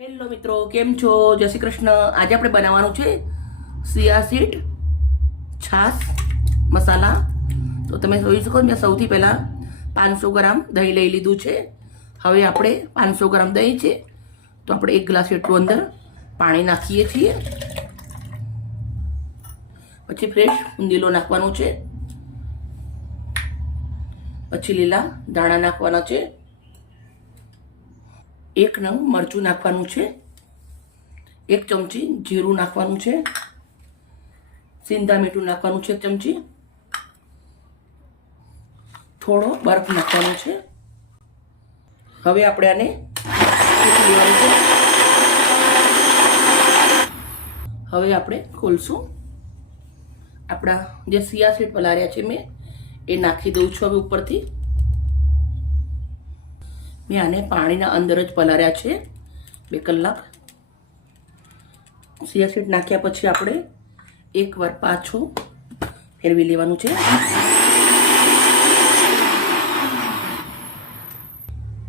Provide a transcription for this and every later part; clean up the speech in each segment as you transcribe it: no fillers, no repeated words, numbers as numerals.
Hello મિત્રો, કેમ છો? જય શ્રી કૃષ્ણ. આજે આપણે બનાવવાનું છે સિયા સીડ છાશ મસાલા. તો તમે જોઈ શકો મેં સૌથી પહેલાં 500 ગ્રામ દહીં લઈ લીધું છે. હવે આપણે 500 ગ્રામ દહીં છે તો આપણે 1 ગ્લાસ એટલું અંદર પાણી નાખીએ છીએ. પછી ફ્રેશ ઊંધીલો નાખવાનો છે. પછી લીલા ધાણા નાખવાના છે. 1 નંગ મરચું નાખવાનું છે. 1 ચમચી જીરું નાખવાનું છે. સિંધા મીઠું નાખવાનું છે 1 ચમચી. થોડો બરફ નાખવાનો છે. હવે આપણે આને શેકી લેવાનું છે. હવે આપણે ખોલશું. આપણા જે સિયા સીડ પલાળ્યા છે મેં એ નાખી દઉં છું હવે ઉપરથી. મેં આને પાણીના અંદર જ પલાળ્યા છે 2 કલાક. સિયા સીડ નાખ્યા પછી આપણે એકવાર પાછું ફેરવી લેવાનું છે.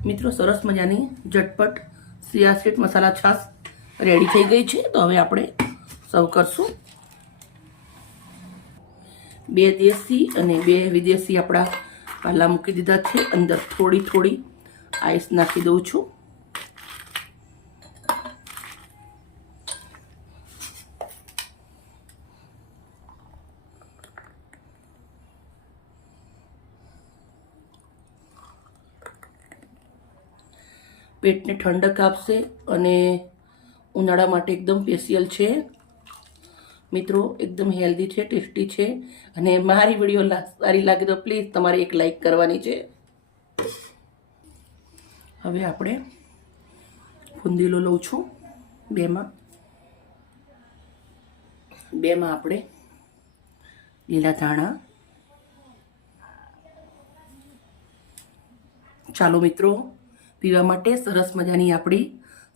મિત્રો, સરસ મજાની ઝટપટ સિયા સીડ મસાલા છાશ રેડી થઈ ગઈ છે. તો હવે આપણે સર્વ કરશું. 2 દેશી અને 2 વિદેશી આપણા પાલા મૂકી દીધા છે. અંદર થોડી થોડી આઈસ નાખી દઉં છું. પેટને ઠંડક આપશે અને ઉનાળા માટે એકદમ સ્પેશિયલ છે. મિત્રો, એકદમ હેલ્ધી છે, ટેસ્ટી છે. અને મારી વિડીયો સારી લાગે તો પ્લીઝ તમારે એક લાઈક કરવાની છે. હવે આપણે ફુંદીલો લઉં છું. બેમાં આપણે લીલા ધાણા. ચાલો મિત્રો, પીવા માટે સરસ મજાની આપણી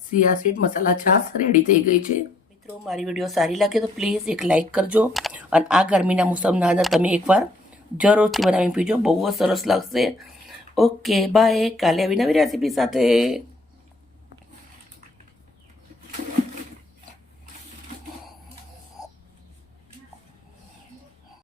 સિયા સીડ મસાલા છાશ રેડી થઈ ગઈ છે. મિત્રો, મારી વિડીયો સારી લાગે તો પ્લીઝ એક લાઈક કરજો. અને આ ગરમીના મોસમના અંદર તમે એકવાર જરૂરથી બનાવી પીજો, બહુ જ સરસ લાગશે. Okay, bye. કાલે આવી નવી રેસીપી સાથે.